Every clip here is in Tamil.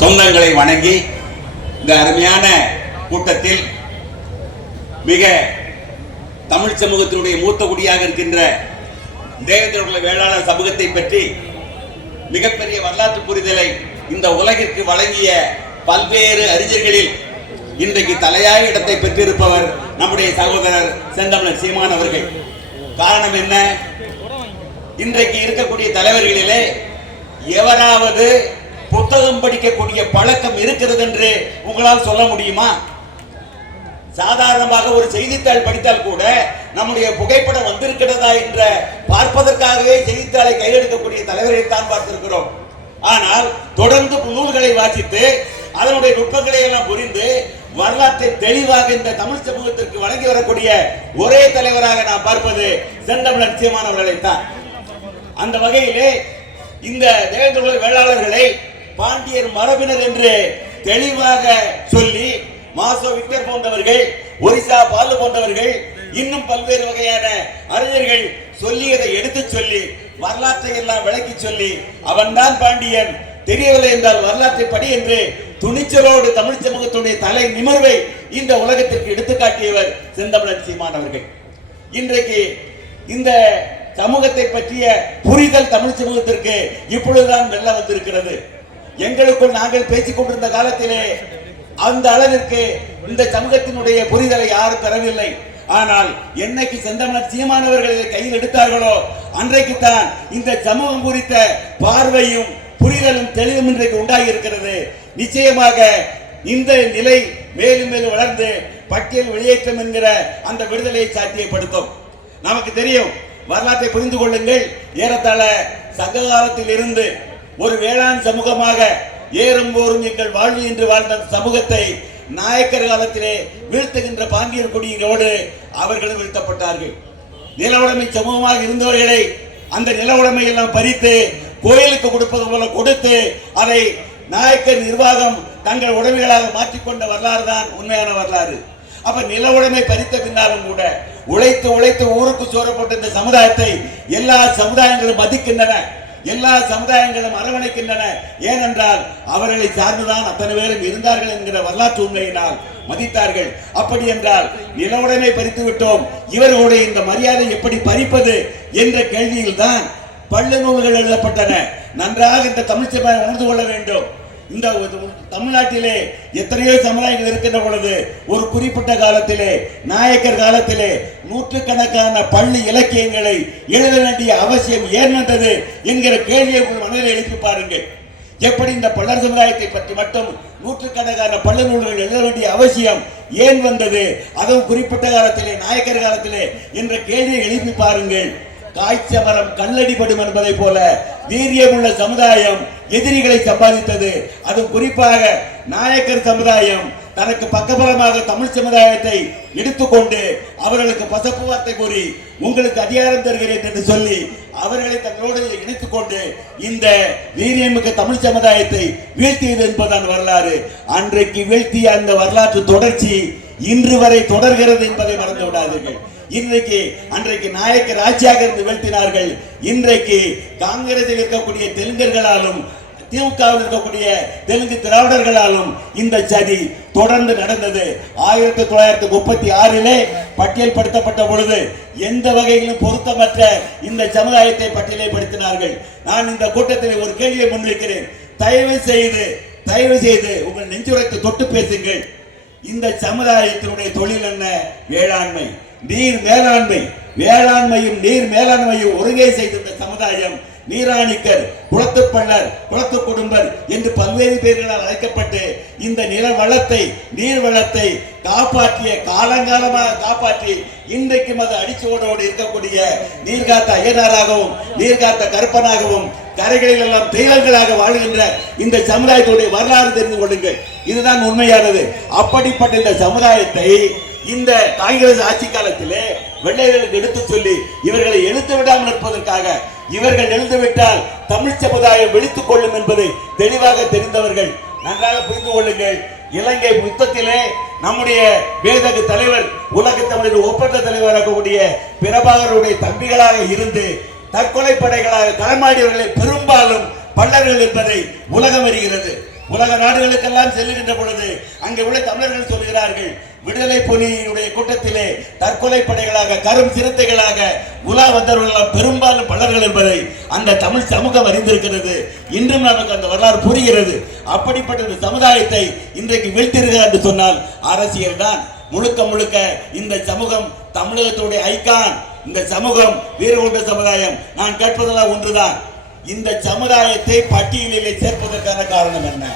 சொந்தங்களை வணங்கி இந்த அருமையான கூட்டத்தில் மிக தமிழ் சமூகத்தினுடைய மூத்த குடியாக இருக்கின்ற தேவேந்திர வேளாளர் சமூகத்தை பற்றி மிகப்பெரிய வரலாற்று புரிதலை இந்த உலகிற்கு வழங்கிய பல்வேறு அறிஞர்களில் இன்றைக்கு தலையாய இடத்தை பெற்றிருப்பவர் நம்முடைய சகோதரர் செந்தமிழர் சீமான் அவர்கள். காரணம் என்ன? இன்றைக்கு இருக்கக்கூடிய தலைவர்களிலே எவராவது புத்தகம் படிக்கக்கூடிய பழக்கம் இருக்கிறது என்று உங்களால் சொல்ல முடியுமா? சாதாரணமாக ஒரு செய்தித்தாள் படித்தால் கூட நம்முடைய புகைப்படம் வந்திருக்கிறதா என்ற பார்ப்பதற்காகவே செய்தித்தாளை கையெடுக்கக்கூடிய தலைவரை தான் பார்த்திருக்கிறோம். ஆனால் தொடர்ந்து நூல்களை வாசித்து அதனுடைய நுட்பங்களை எல்லாம் புரிந்து வரலாற்றை தெளிவாக இந்த தமிழ் சமூகத்திற்கு வழங்கி வரக்கூடிய ஒரே தலைவராக நாம் பார்ப்பது செந்தமிழ் நிச்சயமானவர்களை தான் அந்த வகையிலே இந்த தேவேந்திர வேளாளர்களை பாண்டியர் மரபினர் என்று தெளிவாக சொல்லி மாசோ விக்டர் போன்றவர்கள் ஒரிசா பாலு போன்றவர்கள் இன்னும் பல்வேறு வகையான அறிஞர்கள் சொல்லியதை எடுத்து சொல்லி வரலாற்றை எல்லாம் விளக்கி சொல்லி அவன்தான் பாண்டியன். தெரியவில்லை என்றால் வரலாற்றை படி என்று துணிச்சலோடு தமிழ் சமூகத்துடைய தலை நிமர்வை இந்த உலகத்திற்கு எடுத்துக்காட்டியவர் செந்தமிழன் சீமான் அவர்கள். இன்றைக்கு இந்த சமூகத்தை பற்றிய புரிதல் தமிழ் சமூகத்திற்கு இப்பொழுதுதான் வெள்ள வந்திருக்கிறது. எங்களுக்குள் நாங்கள் பேசிக் கொண்டிருந்த காலத்திலே அந்த அளவிற்கு இந்த சமூகத்தினுடைய புரிதலை யாரும் பெறவில்லை. ஆனால் என்னைக்கு செந்தமிழர் சீமானவர்கள் இதை கையில் எடுத்தார்களோ அன்றைக்கு தான் இந்த சமூகம் குறித்த பார்வையும் புரிதலும் தெளிவும் இன்றைக்கு உண்டாகி இருக்கிறது நிச்சயமாக இந்த நிலை மேலும் மேலும் வளர்ந்து பட்டியல் வெளியேற்றம் என்கிற அந்த விடுதலையை சாத்தியப்படுத்தும். நமக்கு தெரியும் வரலாற்றை புரிந்து கொள்ளுங்கள். ஏறத்தாழ சங்க காலத்தில் இருந்து ஒரு வேளாண் சமூகமாக ஏறும் போரும் எங்கள் வாழ்வு என்று வாழ்ந்த சமூகத்தை நாயக்கர் காலத்திலே வீழ்த்துகின்ற பாண்டியர் குடியினோடு அவர்களும் வீழ்த்தப்பட்டார்கள். நில உடைமை சமூகமாக இருந்தவர்களை அந்த நில உடைமை எல்லாம் பறித்து கோயிலுக்கு கொடுப்பது போல கொடுத்து அதை நாயக்கர் நிர்வாகம் தங்கள் உடைமைகளாக மாற்றிக்கொண்ட வரலாறு தான் உண்மையான வரலாறு. அப்ப நில உடைமை பறித்த பின்னாலும் கூட உழைத்து உழைத்து ஊருக்கு சோறப்பட்ட இந்த சமுதாயத்தை எல்லா சமுதாயங்களும் மதிக்கின்றன. எல்லா சமுதாயங்களும் அரவணைக்கின்றன. ஏனென்றால் அவர்களை சார்ந்துதான் அத்தனை பேரும் இருந்தார்கள் என்கிற வரலாற்று உண்மையினால் மதித்தார்கள். அப்படி என்றால் நில உடைமை பறித்து விட்டோம் இவர்களுடைய இந்த மரியாதை எப்படி பறிப்பது என்ற கேள்வியில் தான் பள்ளு நூல்கள் எழுதப்பட்டன. நன்றாக இந்த தமிழ் உணர்ந்து கொள்ள வேண்டும். இந்த ஒரு தமிழ்நாட்டிலே எத்தனையோ சமுதாயங்கள் இருக்கின்ற பொழுது ஒரு குறிப்பிட்ட காலத்திலே நாயக்கர் காலத்திலே நூற்றுக்கணக்கான பள்ளி இலக்கியங்களை எழுத வேண்டிய அவசியம் ஏன் வந்தது என்கிற கேள்வியை உங்கள் மனதில் எழுப்பி பாருங்கள். எப்படி இந்த பல்லர் சமுதாயத்தை பற்றி மட்டும் நூற்றுக்கணக்கான பள்ளி நூல்கள் எழுத வேண்டிய அவசியம் ஏன் வந்தது? அதுவும் குறிப்பிட்ட காலத்திலே நாயக்கர் காலத்திலே என்ற கேள்வியை எழுப்பி பாருங்கள். காய்ச்ச மரம் கல்லடிபடும் என்பதை போல வீரியமுள்ள சமுதாயம் எதிரிகளை சம்பாதித்தது. அது குறிப்பாக நாயக்கர் சமுதாயம் தனக்கு பக்கபலமாக தமிழ் சமுதாயத்தை எடுத்துக்கொண்டு அவர்களுக்கு பசப்பு வார்த்தை கூறி உங்களுக்கு அதிகாரம் தருகிறேன் என்று சொல்லி அவர்களை தங்களோடு இணைத்துக் கொண்டு இந்த வீரியமிக்க தமிழ் சமுதாயத்தை வீழ்த்தியது என்பதுதான் வரலாறு. அன்றைக்கு வீழ்த்திய அந்த வரலாற்று தொடர்ச்சி இன்று வரை தொடர்கிறது என்பதை மறந்து விடாதீர்கள். இன்றைக்கு அன்றைக்கு நாயக்கர் ஆட்சியாக இருந்து வீழ்த்தினார்கள். இன்றைக்கு காங்கிரஸில் இருக்கக்கூடிய தெலுங்கர்களாலும் திமுகவில் இருக்கக்கூடிய தெலுங்கு திராவிடர்களாலும் இந்த சதி தொடர்ந்து நடந்தது. ஆயிரத்தி தொள்ளாயிரத்தி முப்பத்தி ஆறிலே பட்டியல்படுத்தப்பட்ட பொழுது எந்த வகையிலும் பொருத்தமற்ற இந்த சமுதாயத்தை பட்டியலைப்படுத்தினார்கள். நான் இந்த கூட்டத்தில் ஒரு கேள்வியை முன்வைக்கிறேன். தயவு செய்து தயவு செய்து உங்கள் நெஞ்சுரத்தை தொட்டு பேசுங்கள். இந்த சமுதாயத்தினுடைய தொழில் என்ன? வேளாண்மை. நீர் மேலாண்மை வேளாண்மையும் நீர் மேலாண்மையும் ஒருங்கே செய்துள்ள சமுதாயம் நீராணிக்கர் குளத்துப்பள்ளர் குளத்து குடும்பர் என்று பல்வேறு பேர்களால் அழைக்கப்பட்டு இந்த நில வளத்தை நீர் வளத்தை காப்பாற்றிய காலங்காலமாக காப்பாற்றி இன்றைக்கும் அது அடிச்சோடோடு இருக்கக்கூடிய நீர்காத்த ஐயனாராகவும் நீர்காத்த கருப்பனாகவும் கரைகளில் எல்லாம் தெய்வங்களாக வாழ்கின்ற இந்த சமுதாயத்துடைய வரலாறு தெரிந்து கொள்ளுங்கள். இதுதான் உண்மையானது. அப்படிப்பட்ட இந்த சமுதாயத்தை இந்த காங்கிரஸ் ஆட்சி காலத்திலே வெள்ளையர்களுக்கு எடுத்து சொல்லி இவர்களை எழுத்து விடாமல் இருப்பதற்காக இவர்கள் எழுந்துவிட்டால் தமிழ் சமுதாயம் விழித்துக் கொள்ளும் என்பதை தெளிவாக தெரிந்தவர்கள் நன்றாக புரிந்து கொள்ளுங்கள். இலங்கை யுத்தத்திலே நம்முடைய வேதகு தலைவர் உலக தமிழர் ஒப்பந்த தலைவராகக்கூடிய பிரபாகருடைய தம்பிகளாக இருந்து தற்கொலை படைகளாக களமாடியவர்களை பெரும்பாலும் பல்லர்கள் என்பதை உலகம் அறிகிறது. உலக நாடுகளுக்கெல்லாம் செல்லுகின்ற பொழுது அங்கே உள்ள தமிழர்கள் சொல்கிறார்கள் விடுதலை புலியுடைய கூட்டத்திலே தற்கொலை படைகளாக கரும் சிறுத்தைகளாக உலா வந்தவர்கள் பெரும்பாலும் பலர்கள் என்பதை அந்த தமிழ் சமூகம் அறிந்திருக்கிறது. இன்றும் நமக்கு அந்த வரலாறு புரிகிறது. அப்படிப்பட்ட இந்த சமுதாயத்தை இன்றைக்கு வீழ்த்திருக்கிறார் என்று சொன்னால் அரசியல் தான். முழுக்க முழுக்க இந்த சமூகம் தமிழகத்துடைய ஐகான். இந்த சமூகம் வீரகுண்ட சமுதாயம். நான் கேட்பதெல்லாம் ஒன்றுதான். இந்த சமுதாயத்தை பட்டியலிலே சேர்ப்பதற்கு காரணம் என்ன?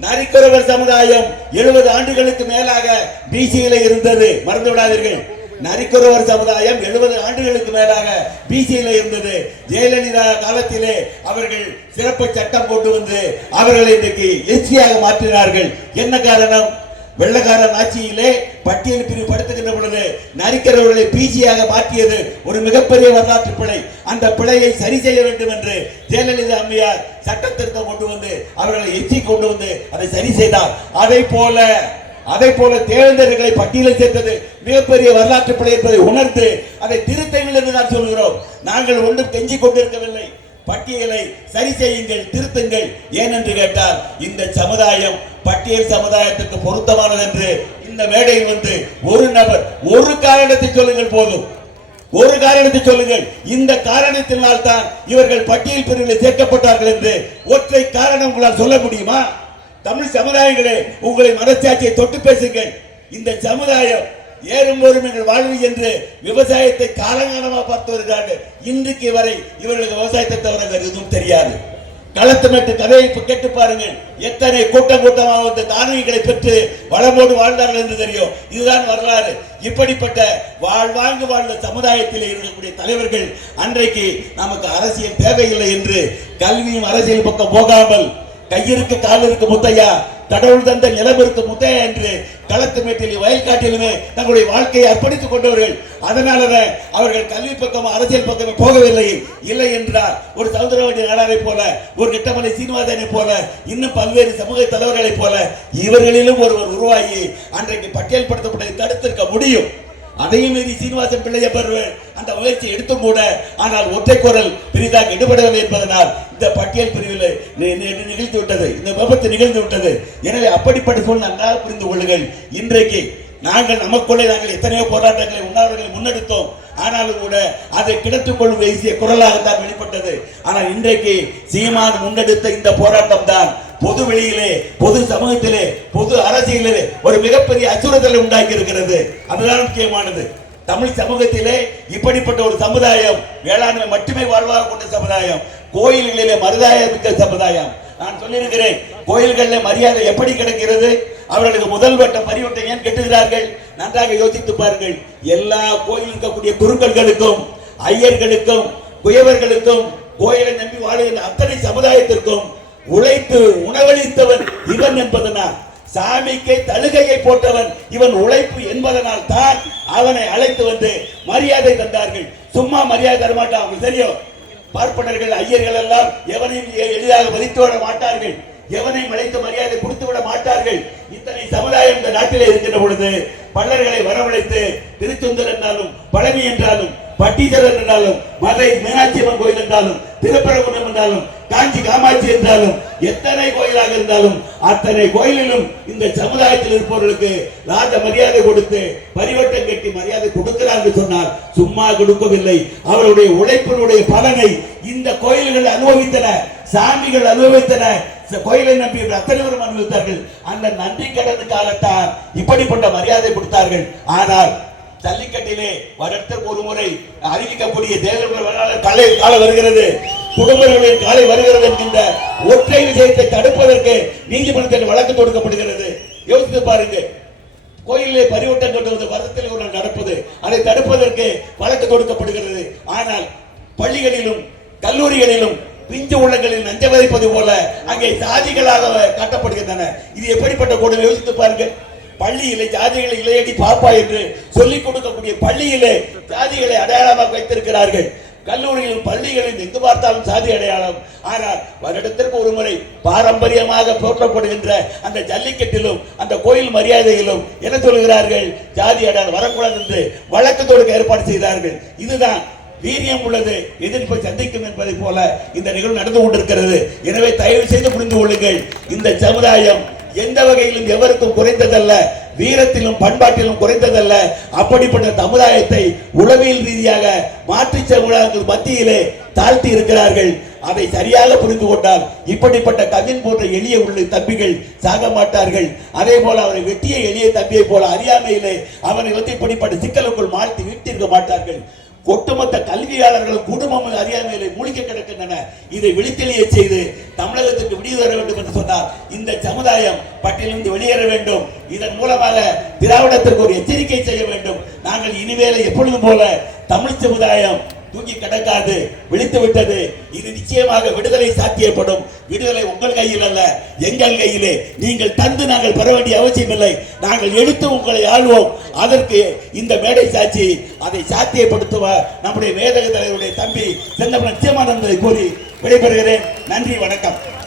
நரிக்குறவர் சமுதாயம் எழுபது ஆண்டுகளுக்கு மேலாக பிசியில இருந்தது. மறந்து விடாதீர்கள். நரிக்குறவர் சமுதாயம் எழுபது ஆண்டுகளுக்கு மேலாக பிசியில இருந்தது. ஜெயலலிதா காலத்திலே அவர்கள் சிறப்பு சட்டம் கொண்டு வந்து அவர்களை இன்றைக்கு எச்சியாக மாற்றினார்கள். என்ன காரணம்? வெள்ளக்காரன் ஆட்சியிலே பட்டியல் பிரிவுபடுத்துகின்ற பொழுது நரிக்கிறவர்களை பிஜியாக மாற்றியது ஒரு மிகப்பெரிய வரலாற்று பிழை. அந்த பிழையை சரி செய்ய வேண்டும் என்று ஜெயலலிதா அம்மையார் சட்ட திருத்தம் கொண்டு வந்து அவர்களை எச்சி கொண்டு வந்து அதை சரி செய்தார். அதை போல அதை போல தேர்ந்தவர்களை பட்டியலில் சேர்த்தது மிகப்பெரிய வரலாற்று பிழை என்பதை உணர்ந்து அதை திருத்தங்கள் என்று நான் சொல்கிறோம் நாங்கள் ஒன்றும் கெஞ்சிக் கொண்டிருக்கவில்லை. பட்டியலை சரி செய்யுங்கள் திருத்துங்கள் ஏனென்று கேட்டால் இந்த சமுதாயம் பட்டியல் சமுதாயத்துக்கு பொருத்தமானது என்று இந்த மேடையில் வந்து ஒரு நபர் ஒரு காரணத்தை சொல்லுங்கள் போதும். ஒரு காரணத்தை சொல்லுங்கள். இந்த காரணத்தினால் தான் இவர்கள் பட்டியல் பிரிவில் சேர்க்கப்பட்டார்கள் என்று ஒற்றை காரணம் உங்களால் சொல்ல முடியுமா? தமிழ் சமுதாயங்களே உங்களை மனச்சாட்சியை தொட்டு பேசுங்கள். இந்த சமுதாயம் ஏறும் போரும் எங்கள் வாழ்வு என்று விவசாயத்தை காலங்காலமாக பார்த்து வருகிறார்கள். இன்றைக்கு வரை இவர்களுக்கு விவசாயத்தை தவிர எதுவும் தெரியாது. களத்து மேட்டு கதையை கேட்டு பாருங்கள். எத்தனை கூட்டம் கூட்டமாக வந்து தானியங்களை பெற்று வளமோடு வாழ்ந்தார்கள் என்று தெரியும். இதுதான் வரலாறு. இப்படிப்பட்ட வாழ்வாங்கு வாழ்ந்த சமுதாயத்தில் இருக்கக்கூடிய தலைவர்கள் அன்றைக்கு நமக்கு அரசியல் தேவையில்லை என்று கல்வியும் அரசியல் பக்கம் போகாமல் கையிருக்கு காலிருக்கு முத்தையா கடவுள் தந்த நிலம் முத்தே முத்தையா என்று களத்து மேட்டிலும் வயல்காட்டிலுமே தங்களுடைய வாழ்க்கையை அர்ப்பணித்துக் கொண்டவர்கள். அதனாலதான் அவர்கள் கல்வி பக்கம் அரசியல் பக்கம் போகவில்லை. இல்லை என்றால் ஒரு சவுந்தரவண்டி நாடாரை போல ஒரு கிட்டமலை சீனிவாசனை போல இன்னும் பல்வேறு சமூக தலைவர்களைப் போல இவர்களிலும் ஒருவர் உருவாகி அன்றைக்கு பட்டியல் படுத்தப்பட்டதை தடுத்திருக்க முடியும். அதையும் மீறி சீனிவாசன் பிள்ளைய பெறுவேன். அந்த முயற்சி எடுத்தும் கூட ஆனால் ஒற்றை குரல் பெரிதாக ஈடுபடவில்லை என்பதனால் இந்த பட்டியல் பிரிவில் நிகழ்ந்து விட்டது. இந்த விபத்து நிகழ்ந்து விட்டது. எனவே அப்படிப்பட்ட சொல் நன்றாக புரிந்து கொள்ளுங்கள். இன்றைக்கு நாங்கள் நமக்குள்ளே நாங்கள் எத்தனையோ போராட்டங்களை உண்ணாவிரர்களை முன்னெடுத்தோம். ஆனாலும் கூட அதை கிடத்துக் கொள்ளும் வீசிய குரலாகத்தான் வெளிப்பட்டது. ஆனால் இன்றைக்கு சீமான் முன்னெடுத்த இந்த போராட்டம் தான் பொது வெளியிலே பொது சமூகத்திலே பொது அரசியலிலே ஒரு மிகப்பெரிய அச்சுறுத்தலை உண்டாக்கி இருக்கிறது அதுதான் முக்கியமானது. தமிழ் சமூகத்திலே இப்படிப்பட்ட ஒரு சமுதாயம் வேளாண்மை மட்டுமே வாழ்வாக கொண்ட சமுதாயம் கோயில்களிலே மருதாயம் மிக்க சமுதாயம். நான் சொல்லியிருக்கிறேன் கோயில்களில் மரியாதை எப்படி கிடைக்கிறது? அவர்களுக்கு முதல் வட்ட பரிவட்டம் ஏன் கெட்டுகிறார்கள்? நன்றாக யோசித்து பாருங்கள். எல்லா கோயில் இருக்கக்கூடிய குருக்கள்களுக்கும் ஐயர்களுக்கும் குயவர்களுக்கும் கோயிலை நம்பி வாழ்கின்ற அத்தனை சமுதாயத்திற்கும் உழைத்து உணவளித்தவன் இவன் என்பதனால் சாமிக்கு தழுகையை போட்டவன் இவன் உழைப்பு என்பதனால் தான் அவனை அழைத்து வந்து மரியாதை தந்தார்கள். சும்மா மரியாதை தர மாட்டான் தெரியும். பார்ப்பனர்கள் ஐயர்கள் எல்லாம் எவனையும் எளிதாக மதித்து விட மாட்டார்கள். எவனையும் அழைத்து மரியாதை கொடுத்து விட மாட்டார்கள். இத்தனை சமுதாயம் இந்த நாட்டிலே இருக்கின்ற பொழுது பல்லர்களை வரவழைத்து திருச்சுந்தர் என்றாலும் பழனி என்றாலும் பட்டீஸ்வரர் என்றாலும் மதுரை மீனாட்சி அம்மன் கோயில் என்றாலும் திருப்பரங்குன்றம் என்றாலும் காஞ்சி காமாட்சி என்றாலும் எத்தனை கோயிலாக இருந்தாலும் அத்தனை கோயிலிலும் இந்த சமுதாயத்தில் இருப்பவர்களுக்கு ராஜ மரியாதை கொடுத்து பரிவட்டம் கட்டி மரியாதை கொடுக்கிறார் என்று சொன்னார் சும்மா கொடுக்கவில்லை. அவருடைய உழைப்பினுடைய பலனை இந்த கோயில்கள் அனுபவித்தன சாமிகள் அனுபவித்தன. இந்த கோயிலை நம்பி அத்தனை பேரும் அனுபவித்தார்கள். அந்த நன்றி கடனுக்காகத்தான் இப்படிப்பட்ட மரியாதை கொடுத்தார்கள். ஆனால் ஜல்லிக்கட்டிலே வருடத்திற்கு ஒரு முறை அறிவிக்கக்கூடிய தேர்தல் காலை காலம் வருகிறது. குடும்பங்களின் காலை வருகிறது என்கின்ற ஒற்றை விஷயத்தை தடுப்பதற்கு நீதிமன்றத்தில் வழக்கு தொடுக்கப்படுகிறது. யோசித்து பாருங்க கோயிலே பரிவட்டம் கட்டுவது வருடத்தில் ஒரு நடப்பது அதை தடுப்பதற்கு வழக்கு தொடுக்கப்படுகிறது. ஆனால் பள்ளிகளிலும் கல்லூரிகளிலும் பிஞ்சு உள்ளங்களில் நஞ்ச விதைப்பது போல அங்கே சாதிகளாக காட்டப்படுகின்றன. இது எப்படிப்பட்ட கொடுமை யோசித்து பாருங்கள். பள்ளியிலே ஜாதிகளை இளையடி பாப்பா என்று சொல்லிக் கொடுக்கக்கூடிய பள்ளியிலே ஜாதிகளை அடையாளமாக வைத்திருக்கிறார்கள். கல்லூரியில் பள்ளிகளில் எங்கு பார்த்தாலும் சாதி அடையாளம். ஆனால் வருடத்திற்கு ஒரு முறை பாரம்பரியமாக போற்றப்படுகின்ற அந்த ஜல்லிக்கட்டிலும் அந்த கோயில் மரியாதையிலும் என்ன சொல்கிறார்கள்? ஜாதி அடையாளம் வரக்கூடாது என்று வழக்கு தொடுக்க ஏற்பாடு செய்தார்கள். இதுதான் வீரியம் உள்ளது எதிர்ப்பை சந்திக்கும் என்பதை போல இந்த நிகழ்வு நடந்து கொண்டிருக்கிறது. எனவே தயவு செய்து புரிந்து கொள்ளுங்கள் இந்த சமுதாயம் எந்த வகையிலும் எவருக்கும் குறைந்ததல்ல வீரத்திலும் பண்பாட்டிலும் குறைந்ததல்ல. அப்படிப்பட்ட சமுதாயத்தை உளவியல் ரீதியாக மாற்று சமுதாயங்கள் மத்தியிலே தாழ்த்தி இருக்கிறார்கள். அதை சரியாக புரிந்து கொண்டால் இப்படிப்பட்ட கவின் போன்ற எளிய உள்ள தம்பிகள் சாக மாட்டார்கள். அதே போல அவரை வெட்டிய எளிய தம்பியை போல அறியாமையிலே அவனை வந்து இப்படிப்பட்ட சிக்கலுக்குள் மாழ்த்தி வீட்டிருக்க மாட்டார்கள். ஒட்டுமொத்த கல்வியாளர்கள் குடும்பம் அறியாமையிலே மூழ்கி கிடக்கின்றன. இதை விழித்தெளிய செய்து தமிழகத்துக்கு விடிவு வர வேண்டும் என்று சொன்னால் இந்த சமுதாயம் பட்டியலிருந்து வெளியேற வேண்டும். இதன் மூலமாக திராவிடத்திற்கு ஒரு எச்சரிக்கை செய்ய வேண்டும். நாங்கள் இனிமேல எப்பொழுதும் போல தமிழ் சமுதாயம் தூங்கி கிடக்காது விழித்து விட்டது. இது நிச்சயமாக விடுதலை சாத்தியப்படும். விடுதலை உங்கள் கையில் அல்ல எங்கள் கையிலே. நீங்கள் தந்து நாங்கள் பெற வேண்டிய அவசியம் இல்லை. நாங்கள் எடுத்து உங்களை ஆள்வோம். அதற்கு இந்த மேடை சாட்சி அதை சாத்தியப்படுத்துவ நம்முடைய மேதக தலைவருடைய தம்பி செந்தமன் நிச்சயமானதை கூறி விடைபெறுகிறேன். நன்றி வணக்கம்.